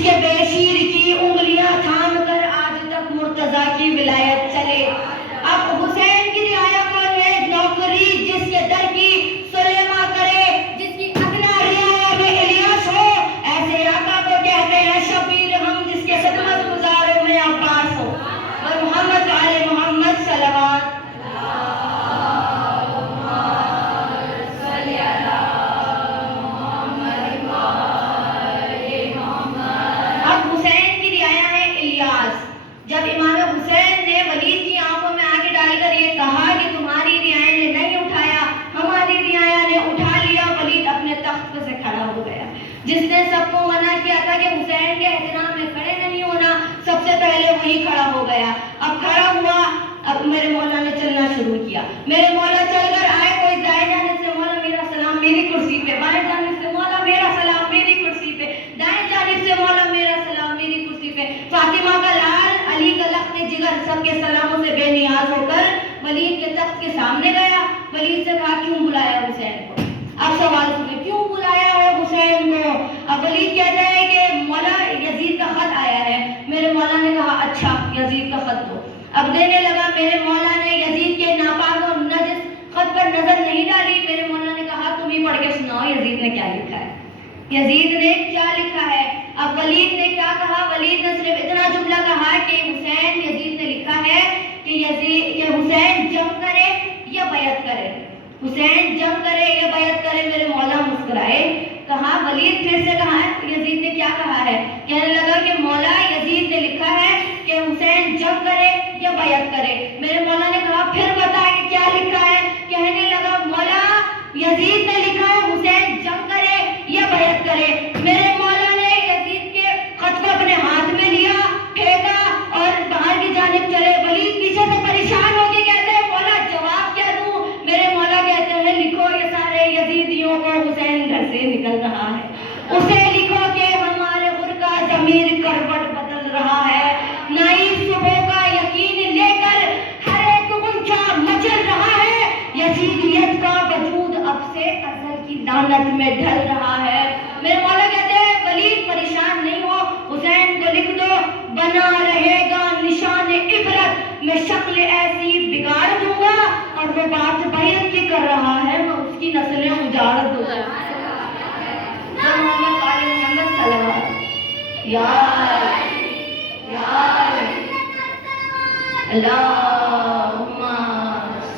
جس کے بے شیر کی انگلیاں تھام کر آج تک مرتضیٰ کی ولایت چلے۔ اب حسین کی رعایا کون ہے؟ نوکری جس کے در کی سلیما کرے، جس کی ادنا رعایا میں الیاس ہو، ایسے آقا کو کہتے ہیں شبیر ہم، جس کے خدمت گزاروں میں عباس ہو۔ اور محمد آل محمد صلوات۔ جب امام حسین نے ولید کی آنکھوں میں آگے ڈال کر یہ کہا کہ تمہاری رعایا نے نہیں اٹھایا، ہماری رعایا نے اٹھا لیا، ولید اپنے تخت سے کھڑا ہو گیا۔ جس نے سب کو منع کیا تھا کہ حسین کے احترام میں کھڑے نہیں ہونا، سب سے پہلے وہی کھڑا ہو گیا۔ اب کھڑا ہوا، اب میرے مولا نے چلنا شروع کیا۔ میرے مولا چل کر آئے، کوئی دائیں جانب سے مولا میرا سلام میری کرسی پہ، بائیں جانب سے مولا میرا سلام میری کرسی پہ، دائیں جانب سے مولا میرا سلام میری کرسی پہ۔ فاطمہ کا لال، علی کا لخت جگر سب کے سلاموں سے بے نیاز ہو کر ولید کے تخت کے سامنے گیا۔ ولید سے کہا کیوں بلایا حسین کو؟ اب سوال سنیں، کیوں بلایا ہے حسین کو؟ اب ولید کہتا ہے کہ مولا یزید کا خط آیا ہے۔ میرے مولا نے کہا اچھا یزید کا خط دو۔ اب دینے لگا، میرے مولا نے یزید کے ناپاک و نجس خط پر نظر نہیں ڈالی۔ میرے مولا نے کہا تم ہی پڑھ کے سناؤ یزید نے کیا لکھا ہے، یزید نے کیا لکھا ہے۔ اب ولید نے کیا کہا؟ ولید نے صرف اتنا جملہ کہا کہ حسین، یزید نے لکھا ہے کہ حسین جنگ کرے یا بیعت کرے، حسین جنگ کرے یا بیعت کرے۔ میرے مولا مسکرائے، کہا ولید پھر سے کہا ہے یزید نے کیا کہا ہے؟ کہنے لگا کہ مولا یزید نے لکھا ہے کہ حسین جنگ کرے یا بیعت کرے۔ میرے مولا نے کہا پھر بتا کہ کیا لکھا ہے؟ کہنے لگا مولا یزید نے لکھا ہے حسین جنگ کرے یا بیعت کرے۔ میرے مولا نے یزید کے خط کو اپنے ہاتھ میں لیا، پھینکا اور باہر کی جانب چلے۔ ولید پیچھے سے پریشان ہو کے کہتے ہیں مولا جواب کیا دوں؟ میرے مولا کہتے ہیں لکھو یہ سارے یزیدیوں کو حسین گھر سے نکل رہا ہے، اسے لکھو کہ ہمارے غر کا ضمیر کروٹ بدل رہا ہے، نئی صبح کا یقین لے کر ہر ایک غنچہ مچل رہا ہے، یزیدیت کا وجود اب سے ازل کی لعنت میں ڈھل رہا ہے۔ میرے مولا کہتے ہیں ولید پریشان نہیں ہو، حسین کو لکھ دو، بنا رہے گا نشان عبرت، میں شکل ایسی بگاڑ دوں گا، اور وہ بات بیعت کی کر رہا ہے میں اس کی نسلیں اجاڑ دوں گا۔ محمد آل محمد صلوات۔ یا اللہم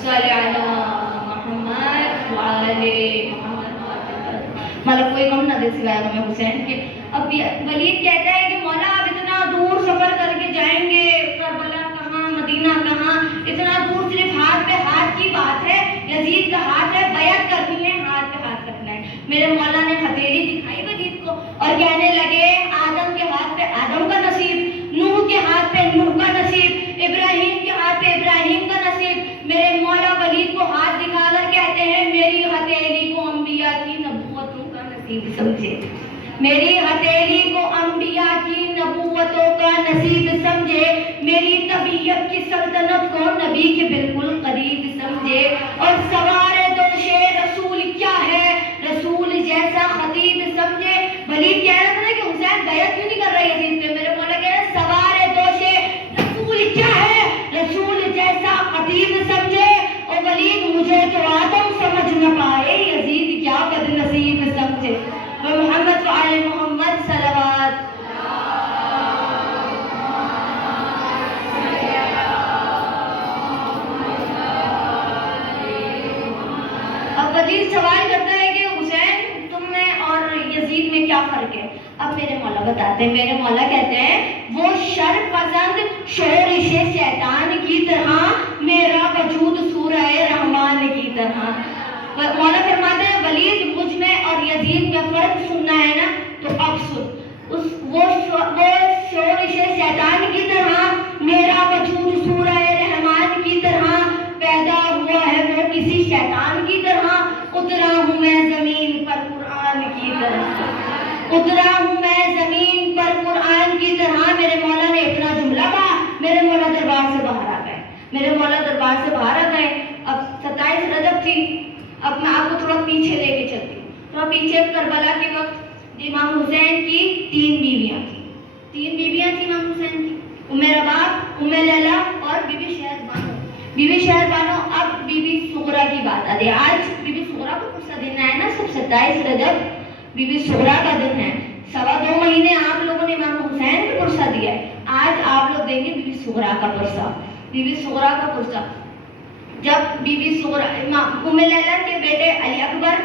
صلی علی محمد وعلی محمد۔ مطلب کوئی غم نہ دے سوائے غم حسین کے۔ اب ولید کہتا ہے کہ مولا آپ اتنا دور سفر کر کے جائیں گے، کربلا کہاں مدینہ کہاں، اتنا دور صرف ہاتھ پہ ہاتھ کی بات ہے، یزید کا ہاتھ ہے، بیعت کرنی ہے، ہاتھ پہ ہاتھ رکھنا ہے۔ میرے مولا نے ہتھیلی دکھائی ولید کو اور کہنے لگے آدم کے ہاتھ پہ آدم کا نصیب، نوح کے ہاتھ پہ نوح کا نصیب، ابراہیم کے ہاتھ پہ ابراہیم کا نصیب۔ میرے مولا ولید کو ہاتھ دکھا کر کہتے ہیں میری ہتھیلی کو انبیاء کی نبوتوں کا نصیب سمجھے، میری ہتھیلی کو انبیاء کی نبوتوں کا نصیب سمجھے، میری طبیعت کی سلطنت کو نبی کے بالکل قریب سمجھے، اور سوار دوش رسول کیا ہے رسول جیسا خطیب سمجھے۔ ولید کہہ رہا تھا نا کہ حسین بیعت کیوں نہیں کر رہا یزید پہ؟ میرے مولا کہہ رہے سوار دوش رسول کیا ہے رسول جیسا خطیب سمجھے، اور ولید مجھے تو آدم سمجھ نہ پائے، یزید کیا بد نصیب سمجھے۔ محمد آل محمد صلوات۔ اب ولید سوال کرتا ہے کہ حسین تم میں اور یزید میں کیا فرق ہے؟ اب میرے مولا بتاتے ہیں، میرے مولا کہتے ہیں وہ شر پسند شورش شیطان کی طرح، میرا وجود سورہ رحمان کی طرح۔ مولا فرماتے ہیں ولید مجھ میں اور یزید میں فرق سننا ہے نا تو اب سن، وہ شورش شیطان کی طرح، میرا وجود سورہ رحمان کی طرح، پیدا ہوا ہے وہ کسی شیطان کی طرح، اترا ہوں میں زمین پر قرآن کی طرح، اترا ہوں میں زمین پر قرآن کی طرح۔ میرے مولا نے اتنا جملہ کہا، میرے مولا دربار سے باہر آ گئے، میرے مولا دربار سے باہر آ گئے۔ اب 27 رجب تھی۔ اب میں آپ کو تھوڑا پیچھے لے کے چلتی ہوں، تھوڑا پیچھے کربلا کے وقت امام حسین کی 3 بیویاں تھیں، 3 बीबियां थी इमाम हुसैन की, उम्मे रबाब, उम्मे लैला और बीबी शहद बानो। बीबी शहद बानो। अब बीबी सुगरा की बात आती है। आज बीबी सुगरा को कौन सा दिन है ना, सब 27 रजब बीबी सुगरा का दिन है। 2.25 महीने आप लोगों ने इमाम हुसैन को पुरसा दिया है, आज आप लोग देंगे बीबी सुगरा का पुरसा। बीबी सुगरा का पुरसा जब बीबी सुगरा उम्मे लैला के बेटे अली अकबर,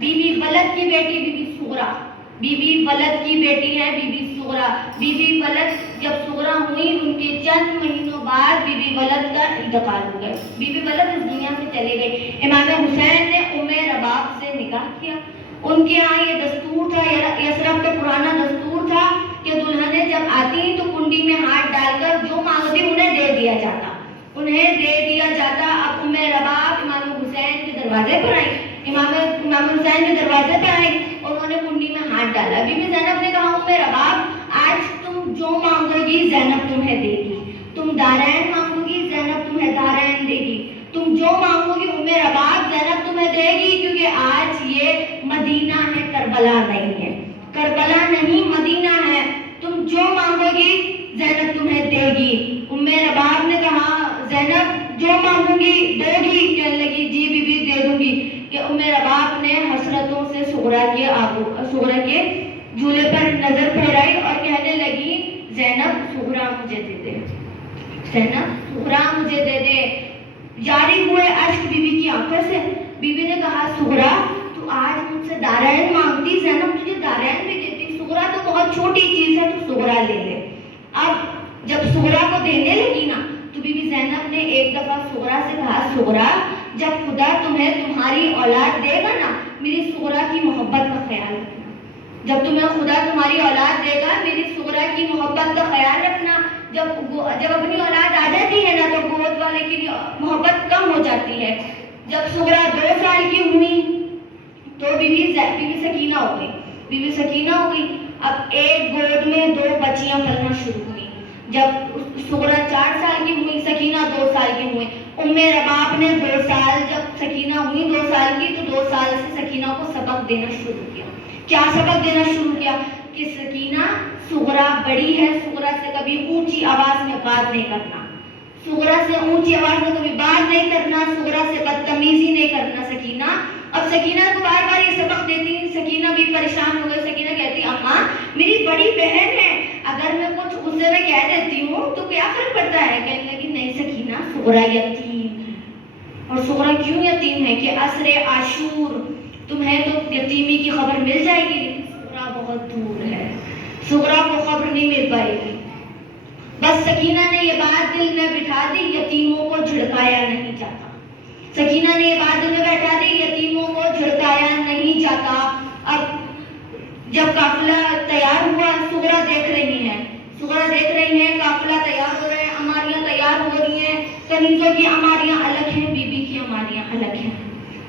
बीबी वलद की बेटी बीबी सुगरा, बीबी वलद की बेटी है बीबी सुगरा। बीबी वलद जब सुगरा हुई, उनके चंद महीनों बाद बीबी वलद का इंतकाल हो गया। बीबी वलद इस दुनिया से चले गए। इमाम हुसैन ने उम्मे रबाब से निकाह किया। उनके यहाँ ये दस्तूर था, यसरफ का पुराना दस्तूर था कि दुल्हनें जब आती तो कुंडी में हाथ डालकर जो मांगती उन्हें दे दिया जाता, उन्हें दे दिया जाता। अब उम्मे रबाब इमाम हुसैन के दरवाजे पर आई, इमाम हुसैन के दरवाजे पर आई, उन्होंने कुंडी में हाथ डाला। बीबी ज़ैनब ने कहा, उम्मे रबाब आज तुम जो मांगोगी ज़ैनब तुम्हें देगी, तुम दारैन मांगोगी ज़ैनब तुम्हें दारैन देगी, तुम जो मांगोगी उम्मे रबाब ज़ैनब तुम्हें देगी, क्योंकि आज ये मदीना है, करबला नहीं है, करबला नहीं मदीना है, तुम जो मांगोगी ज़ैनब तुम्हें देगी। उम्मे रबाब ने कहा, ज़ैनब जो मांगूंगी दोगी? कहने लगी, जी बीबी दे दूंगी। कि उम्मे रबाब ने हसरतों से सुगरा के झूले पर नजर फेराई और कहने लगी, ज़ैनब सुगरा मुझे दे दे, ज़ैनब सुगरा मुझे दे दे। जारी हुए अश्क बीबी की आंखों से। बीबी ने कहा, सुगरा तू आज मुझसे दारैन मांगती, ज़ैनब तुझे दारैन भी देती, सुगरा तो बहुत छोटी चीज है, तू सुगरा ले ले। अब जब सुगरा को देने लगी ना, तो बीबी ज़ैनब ने एक दफा सुगरा से कहा, सुगरा जब खुदा तुम्हें तुम्हारी औलाद देगा ना, मेरी सुगरा की मोहब्बत का ख्याल रखना। जब तुम्हें खुदा तुम्हारी औलाद देगा, मेरी सुगरा की मोहब्बत का ख्याल रखना। जब अपनी औलाद आ जाती है ना, तो गोद वाले की मोहब्बत कम हो जाती है। जब सुगरा 2 साल की हुई तो बीबी सकीना हो गई, बीबी सकीना हो गई। अब एक गोद में 2 बच्चियां पलना शुरू हुई। जब सुगरा 4 साल की हुई, सकीना 2 साल की हुई। उम्मे रबाब ने 2 साल, जब सकीना हुई 2 साल की, तो 2 साल से सकीना को सबक देना शुरू किया। क्या सबक देना शुरू किया? कि सकीना सुगरा बड़ी है, सुगरा से कभी ऊंची आवाज में बात नहीं करना, सुगरा से ऊंची आवाज में कभी बात नहीं करना, सुगरा से बदतमीजी नहीं करना सकीना। अब सकीना को बार बार ये सबक देती, सकीना भी परेशान हो गई। सकीना कहती, अम्मा मेरी बड़ी बहन है, अगर मैं कुछ गुस्से में कह देती हूँ तो क्या फर्क पड़ता है? कहने लगी, नहीं सकीना, सुगरा यतीम है। और सुगरा क्यों यतीम है? कि असरे आशूर तुम्हें तो यतीमी की खबर मिल जाएगी, लेकिन सुगरा बहुत दूर है, सुगरा को खबर नहीं मिल पाएगी। बस सकीना ने ये बात दिल में बिठा दी, यतीमों को झिड़काया नहीं जाता। सकीना ने ये बात दिल में बैठा दी, यतीमों को झिड़काया नहीं जाता। अब जब काफिला तैयार हुआ, सुगरा देख रही है, सुगरा देख रही है, काफिला तैयार हो रहा है, अमारियां तैयार हो रही हैं। कनीजों की अमारियां अलग हैं, बीबी की अमारियां अलग हैं,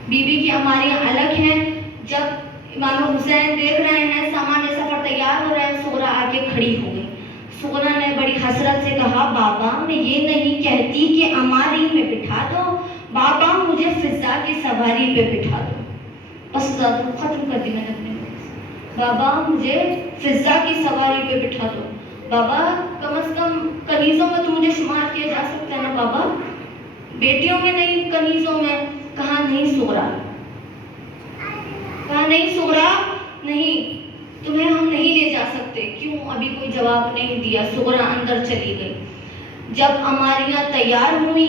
बीबी की अमारियां अलग हैं। जब इमाम हुसैन देख रहे हैं सामान सफर तैयार हो रहा है, सुगरा आके खड़ी हो गई। सुगरा ने बड़ी हसरत से कहा, बाबा मैं ये नहीं कहती कि अमारी में बिठा दो, बाबा मुझे फिजा की सवारी पे बिठा दो। बस खत्म कर दी मैंने अपने, बाबा मुझे फिजा की सवारी पे बिठा दो। बाबा कम से कम कनीजों में तो मुझे शुमार किया जा सकता है ना बाबा, बेटियों में नहीं, कनीजों में। कहा नहीं सुगरा, कहा नहीं सुगरा, नहीं तुम्हें हम नहीं ले जा सकते। क्यों? अभी कोई जवाब नहीं दिया। सुगरा अंदर चली गई। जब अमारियां तैयार हुई,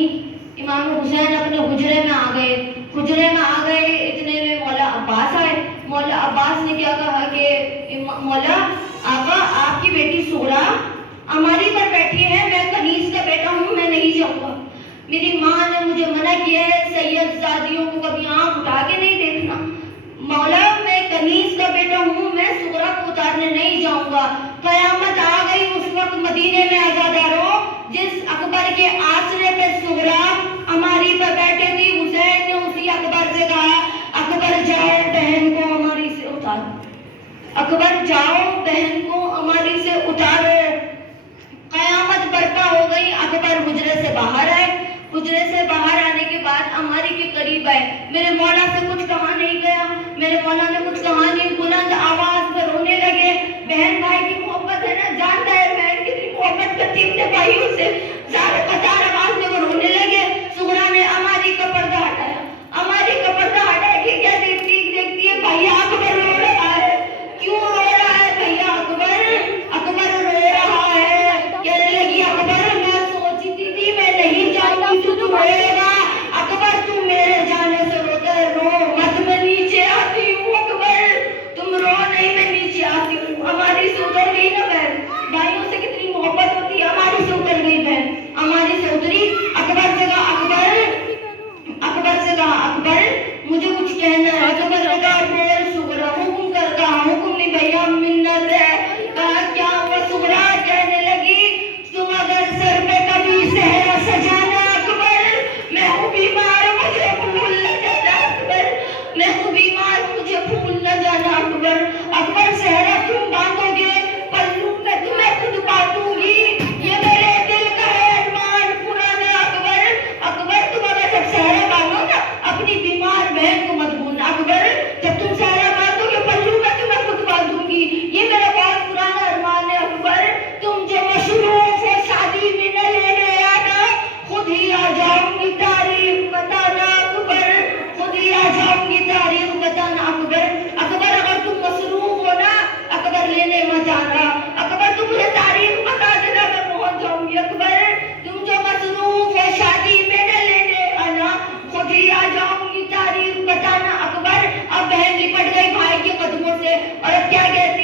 इमाम हुसैन अपने हुजरे में आ गए। हुजरे में आ गए, इतने में मौला अब्बास आए। मौला अब्बास ने क्या कहा कि मौला आका आपकी बेटी सुगरा अमारी पर बैठी है, मैं कनीज का बेटा हूँ, मैं नहीं जाऊंगा। मेरी माँ ने मुझे मना किया है, सैयद जादियों को कभी आंख उठा के नहीं देखना। मौला मैं कनीज का बेटा हूँ, मैं सुगरा को उतारने नहीं जाऊंगा। कयामत आ गई उस वक्त मदीने में आजादारों, जिस अकबर के आसरे पे सुगरा अमारी पर बैठे थी। हुसैन ने उसी अकबर से कहा, अकबर जाओ बहन को अमारी से उतारो, अकबर जाओ बहन को अमारी से उतारो। कयामत बर्पा हो गई। अकबर हुजरे से बाहर आए। हुजरे से बाहर आने के बाद अमारी के करीब आए। मेरे मौला से कुछ कहा नहीं गया, मेरे मौला ने कुछ कहा नहीं, बुलंद आवाज में रोने लगे। बहन भाई की मोहब्बत है ना, जानता है खतीब ने भाइयों से सारे कतार आवाज में वो रोने लगे। सुगरा ने अमारी का पर्दा हटाया, अमारी का पर्दा हटा के क्या देखती है भैया अकबर रो रहा है। क्यों रो रहा है भैया अकबर? अकबर रो रहा है, कहने लगी अकबर मैं सोचती थी मैं नहीं जानती तू रोएगा। अकबर तू मेरे जाने से रोते रो मत, मैं नीचे आती हूँ। अकबर तुम रो नहीं, मैं नीचे आती हूँ। हमारी से उतर गई ना बहन, भाइयों से कितनी मोहब्बत होती है। हमारी से उतर गई बहन, हमारी से उतरी। अकबर से कहा अकबर, अकबर से कहा अकबर मुझे कुछ कहना है। अकबर ने कहा बोल सुगरा, हुक्म कर। कहा हुक्म नहीं भैया मिन्नत है। कहा क्या हुआ सुगरा? कहने लगी तुम अगर सर पे कभी सेहरा सजाना अकबर, मैं हूँ बीमार मुझे भूल न जाना अकबर, मैं हूँ बीमार मुझे भूल न जाना अकबर। अकबर सेहरा तुम बांधोगे, पल्लू मैं तुम्हें खुद बांधूंगी, ये मेरे दिल का है अरमान पुराना अकबर। अकबर तुम अगर जब सेहरा बांधो ना अपनी बीमार बहन को मत भूलना अकबर, जब तुम सेहरा बांधोगे पल्लू मैं तुम्हें खुद बांधूंगी, ये मेरा बहुत पुराना अरमान है अकबर। तुम जो मशरूफ हो शादी में न लेने आना, खुद ही आ जाऊंगी तारीख बताना अकबर, खुद ही आ जाऊंगी तारीख बताना अकबर। अकबर अगर तुम मसरूफ हो ना अकबर लेने मत आना अकबर, तुम मुझे तारीख बता देना मैं पहुंच जाऊंगी अकबर। तुम जो मसरूफ है शादी में न लेने आना, खुद ही आ जाऊंगी तारीख बताना अकबर। अब बहन लिपट गई भाई के कदमों से और अब क्या कहती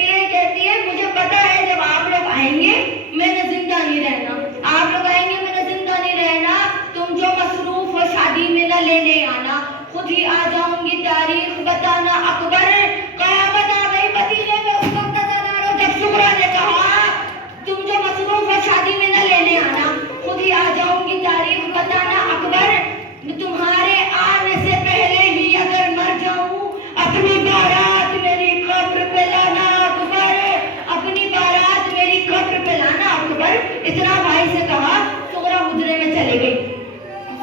है मुझे पता है जब आप लोग आएंगे मैंने जिंदा नहीं रहना, आप लोग आएंगे मैंने जिंदा नहीं रहना। तुम जो मसरूफ हो शादी में न लेने आना, खुद ही आ जाऊंगी तारीख बताना अकबर। कयामत आ गई मदीने में उस वक्त नजर जब सुगरा ने कहा तुम जो मसरूफ हो शादी में न लेने आना, खुद ही आ जाऊंगी तारीख बताना अकबर। तुम्हारे आने से पहले ही अगर मर जाऊं अपनी बारात मेरी कब्र पे लाना अकबर, अपनी बारात मेरी कब्र पे लाना अकबर। इतना भाई से कहा सुगरा हुजरे में चले गई,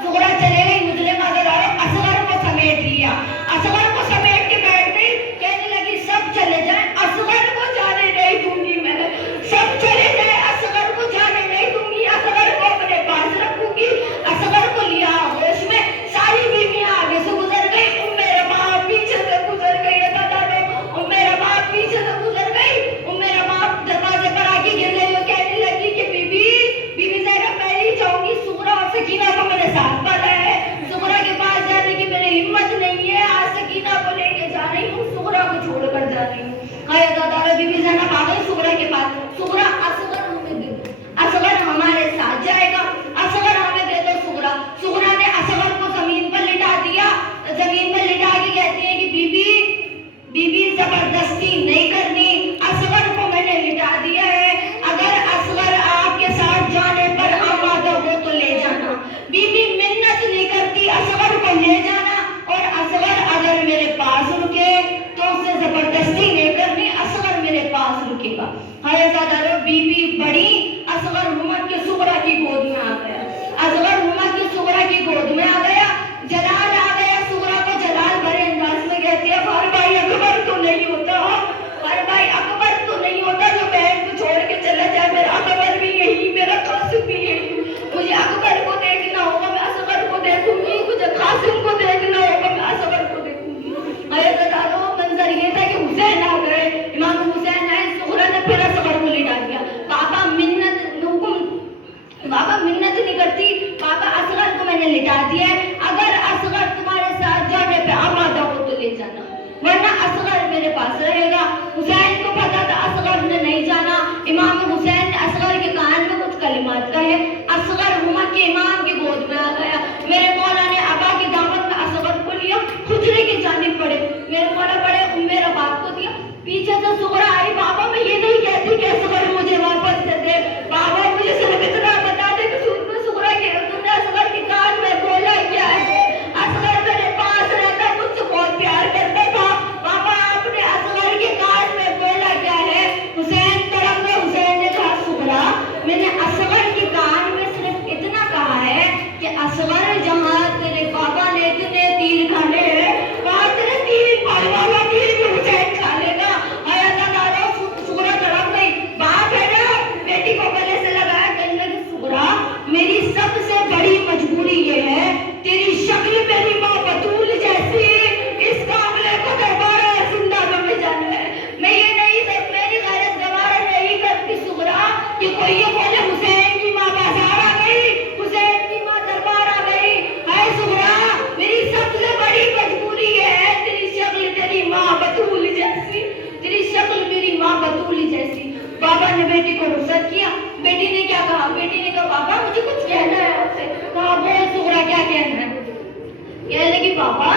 सुगरा चले गई हुजरे में। अगर असगर को समेट लिया, असगर को समेट के बैठ गई, कहने लगी सब चले जाए असगर को जाने नहीं दूंगी मैं, सब चले जाए असगर को जाने नहीं दूंगी, असगर को अपने पास रखूंगी। असगर को लिया होश में, सारी बीवियां आगे से गुजर गई, मेरा बाप पीछे से गुजर गई, मेरा बाप पीछे से गुजर गई, मेरा बाप दरवाजे पर आके गिर गई और कहने लगी कि बीबी ज़ैनब मैं नहीं जाऊंगी, सुगरा और सकीना को मेरे साथ पाला है, सुगरा के पास जाने की मेरी हिम्मत नहीं है, आज सकीना को लेके जा रही हूँ, सुगरा को छोड़कर जा रही हूँ। हाय दादा बीबी ज़ैनब आ गई सुगरा के पास। सुगरा असगर हमें दे दो, असगर हमारे साथ जाएगा, असगर हमें दे दो सुगरा। सुगरा ने असगर को जमीन पर लिटा दिया, जमीन पर लिटा के कहती है कि बीबी जबरदस्ती नहीं करनी, असगर को मैंने लिटा दिया है, अगर असगर आपके साथ जाने पर आमादा हो तो ले जाना। बीबी मिन्नत नहीं करती, असगर को ले जाना, और असगर अगर मेरे पास रुके तो उसे जबरदस्ती नहीं करनी, असगर मेरे पास रुकेगा। हाय ज़ादा बीबी बड़ी, असगर उमर के सुगरा की गोद में आ गया, असगर उमर के सुगरा की गोद में आ गया, जलाल आ गया सुगरा को, जलाल भरे अंदाज में कहती है हर भाई अकबर तो नहीं होता, हर भाई अकबर तो नहीं होता जो बहन को छोड़ के चला जाए, मेरा अकबर भी यही, मेरा कासिम भी यही, मुझे अकबर को देखना होगा मैं असगर को देखूंगी, मुझे कासिम को देखना होगा मैं असगर को देखूंगी। अरे दादा मंजर ये था कि हुसैन आ गए, इमाम हुसैन आए, सुगरा ने फिर असगर को लिटा दिया। पापा मिन्नत नहीं करती, पापा असगर को मैंने लिटा दिया है, अगर असगर तुम्हारे साथ जाने पे आमादा हो तो ले जाना, वरना असगर मेरे पास रहेगा। हुसैन को पता था असगर ने नहीं जाना, इमाम हुसैन ने असगर के कान में कुछ कलिमात कहे, असगर उमर के इमाम की गोद में आ गया। मेरे मौला ने अबा की दावत में असगर को लिया, हुजरे की जानिब पड़े, मेरे मौला पड़े मेरे बाप को दिया, पीछे से सुगरा आई, बाबा मैं ये नहीं कहती कि असगर मुझे वापस दे दे, बाबा मुझे सिर्फ इतना बता दे कि सुगरा के तुमने असगर के कान में बोला क्या है, असगर मेरे पास रहता मुझसे बहुत प्यार करता था, बाबा आपने असगर के कान में बोला क्या है। हुसैन तरफ में हुसैन ने कहा सुगरा मैंने असगर के कान में सिर्फ इतना میری سب سے بڑی مجبوری یہ ہے، تیری شکل میری ماں بطول جیسی، اس معاملے کو دوبارہ زندہ میں جانا ہے۔ میں یہ نہیں سب میری غیرت گوارا نہیں کرتی سغرا کہ کوئی یہ بولے حسین کی ماں بازار آ گئی، حسین کی ماں دربار آ گئی۔ اے سغرا، میری سب سے بڑی مجبوری یہ ہے، تیری شکل تیری ماں بطول جیسی، تیری شکل میری ماں بطول جیسی۔ بابا نے بیٹی کو رخصت کیا، بیٹی نے کیا کہا؟ بیٹی نے کہا بابا مجھے کچھ کہنا ہے آپ سے۔ کہا بول سغرا کیا کہنا ہے؟ کہنے لگی بابا